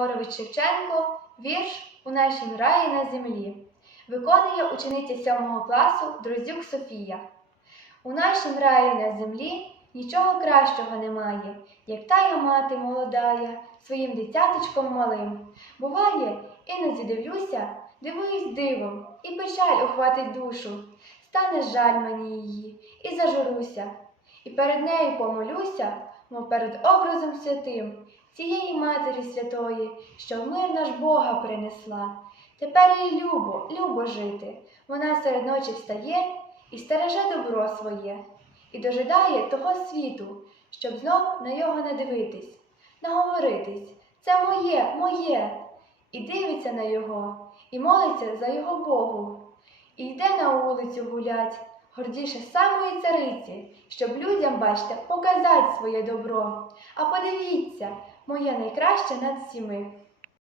Григорович Шевченко, вірш у нашім раї на землі. Виконує учениця 7 класу Друзюк Софія. У нашім раї на землі нічого кращого немає, як тая мати молодая своїм дитяточком малим. Буває, іноді дивлюся, дивуюсь дивом, і печаль охватить душу. Стане жаль мені її, і зажуруся, і перед нею помолюся, мов перед образом святим, цієї Матері Святої, що мир наш Бога принесла. Тепер їй любо, любо жити. Вона серед ночі встає і стереже добро своє, і дожидає того світу, щоб знов на його надивитись, наговоритись. Це моє, моє. І дивиться на його, і молиться за його Богу. І йде на вулицю гулять, гордіше самої цариці, щоб людям, бачте, показати своє добро. А подивіться, моє найкраще над всіми.